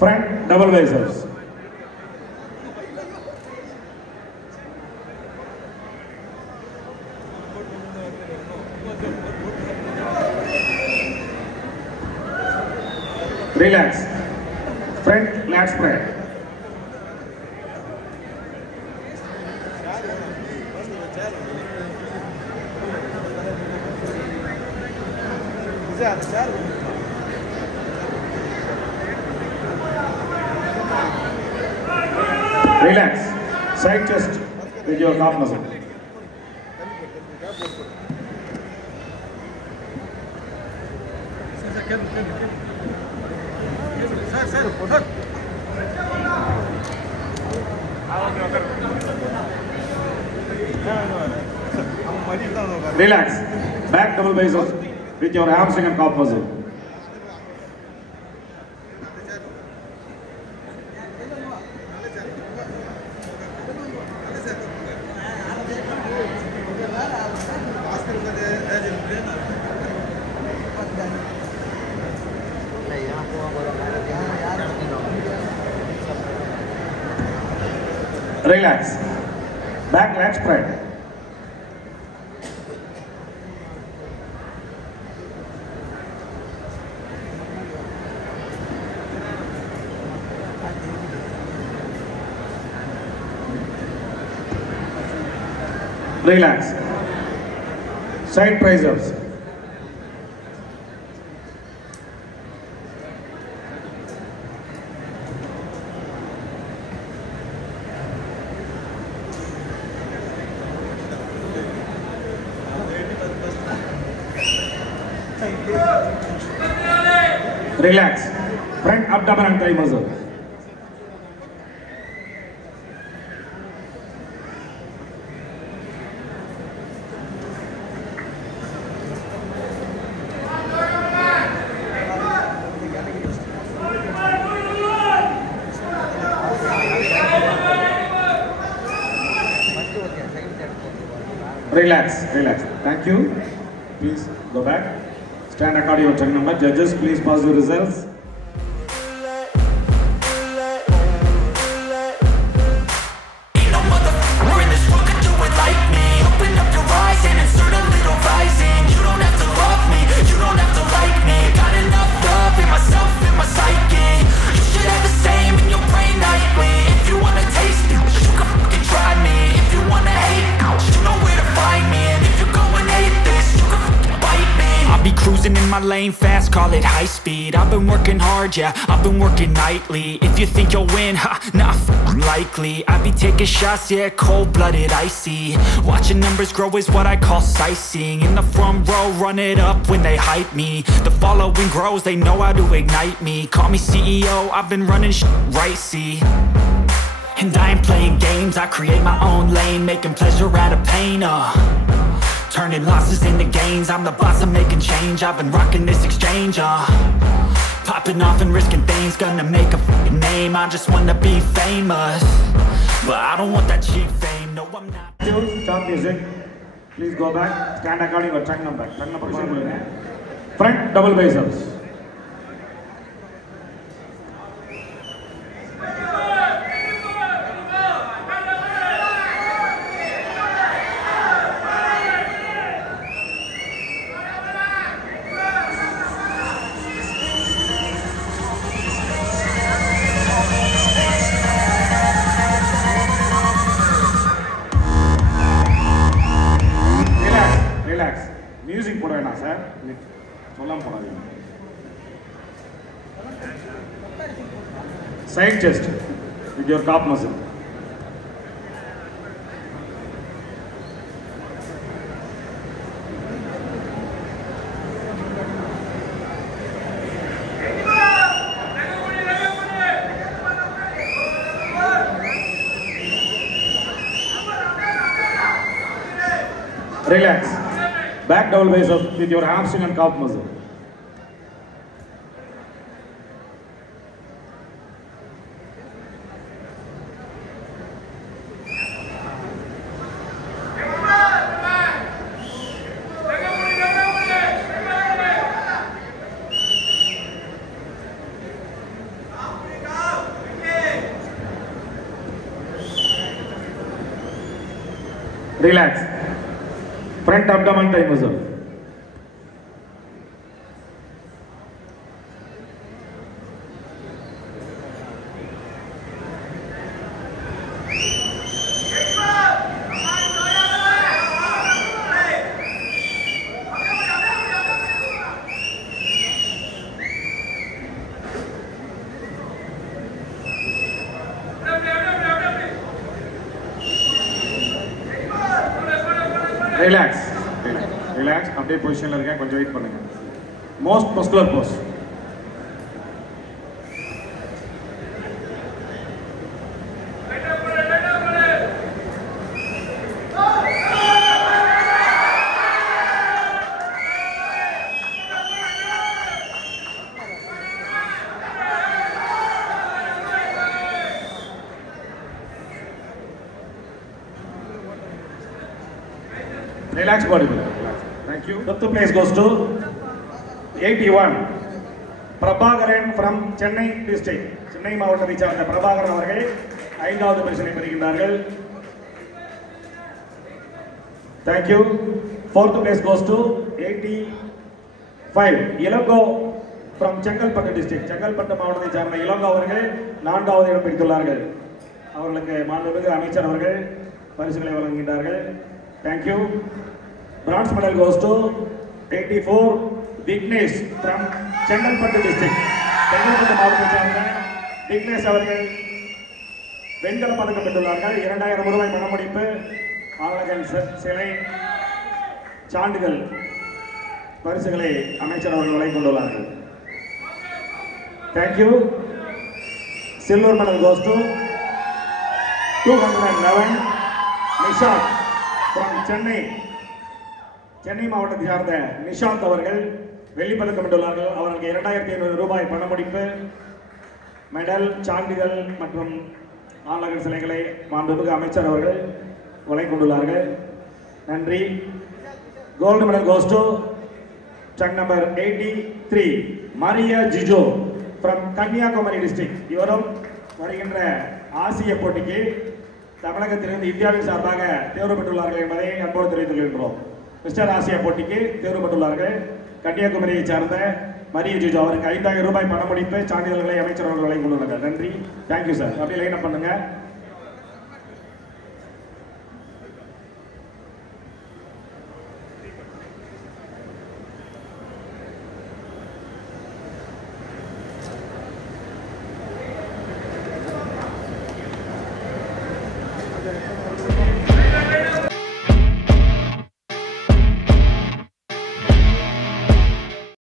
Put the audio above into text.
Front double biceps. Relax. Front lat spread. Relax. Side chest with your calf muscle. Relax. Back double biceps with your hamstring and calf muscle. Relax. Back lat spread. Relax. Side triceps. Relax. Front abdomen and thigh muscle. Relax, relax. Thank you. Please go back. Stand according to your check number. Judges, please pause the results. Cruising in my lane fast, call it high speed. I've been working hard, yeah, I've been working nightly. If you think you'll win, ha, not likely. I be taking shots, yeah, cold-blooded, icy. Watching numbers grow is what I call sightseeing. In the front row, run it up when they hype me. The following grows, they know how to ignite me. Call me CEO, I've been running right, see. And I ain't playing games, I create my own lane, making pleasure out of pain, turning losses into gains, I'm the boss, I'm making change. I've been rocking this exchange, popping off and risking things, gonna make a f***ing name. I just wanna be famous, but I don't want that cheap fame, no I'm not. Stop music. Please go back. Stand according to track number. Track number front double biceps. Music போட வேணாம் sir, சொல்லாம போடாதீங்க. Side chest with your calf muscle. Relax. Back double biceps with your hamstring and calf muscle. Relax. Front abdomen thigh muscle. Relax. Relax. அப்படியே பொசிஷன்ல இருக்க கொஞ்சம் wait பண்ணுங்க. Most muscular pose. Relax body. Thank you. Fifth place goes to 81. Prabhakaran from Chennai district. Chennai மாவட்டத்தை சார்ந்த பிரபாகரன் அவர்கள் 5வது பரிசினை பெறுகின்றார்கள். Thank you. Fourth place goes to 85. Ilango from Chengalpattu district. Chengalpattu மாவட்டத்தை சார்ந்த இளங்கோ அவர்கள் 4வது இடம் பிடித்துள்ளார்கள். அவர்களுக்கு மாண்புமிகு அமைச்சர் அவர்கள் பரிசுகளை வழங்குகின்றார்கள். Thank you. Bronze medal goes to 84. Vignesh from Chengalpattu district. Chengalpattu மாவட்டத்தை சார்ந்த விக்னேஷ் அவர்கள் வெண்கல பதக்கம் பெற்றுள்ளார்கள். 2000 ரூபாய் பணமுடிப்பு, ஆலகன் சிலை, சான்றிதழ் பரிசுகளை அமைச்சர் அவர்கள் வழங்கிக் கொண்டுள்ளார்கள். Thank you. Silver medal goes to 211. Nishant from Chennai மாவட்டத்தை சார்ந்த நிஷாந்த் அவர்கள் வெள்ளி பதக்கம் பெற்றுள்ளார்கள். அவர்களுக்கு 2500 ரூபாய் பணமுடிப்பு, மெடல், சான்றிதழ் மற்றும் ஆலகன் சிலைகளை மாண்புமிகு அமைச்சர் அவர்கள் வழங்கிக் கொண்டுள்ளார்கள். நன்றி. Gold medal goes to track number 83 Maria Jijo from Kanniyakumari district. இவரும் வருகின்ற ஆசிய போட்டிக்கு தமிழகத்திலிருந்து இந்தியாவின் சார்பாக தேர்வு பெற்றுள்ளார்கள் என்பதை அன்போடு தெரிவித்துக் கொள்கின்றோம். மிஸ்டர் ஆசியா போட்டிக்கு தேர்வு பெற்றுள்ளார்கள். கன்னியாகுமரியை சார்ந்த மரிய ஜிஜோ அவருக்கு 5000 ரூபாய் பணமுடிப்பு, சான்றிதழ்களை அமைச்சர் அவர்கள் வழங்கிக் கொண்டுள்ளார்கள். நன்றி. Thank you sir. அப்படியே லைன் அப் பண்ணுங்க.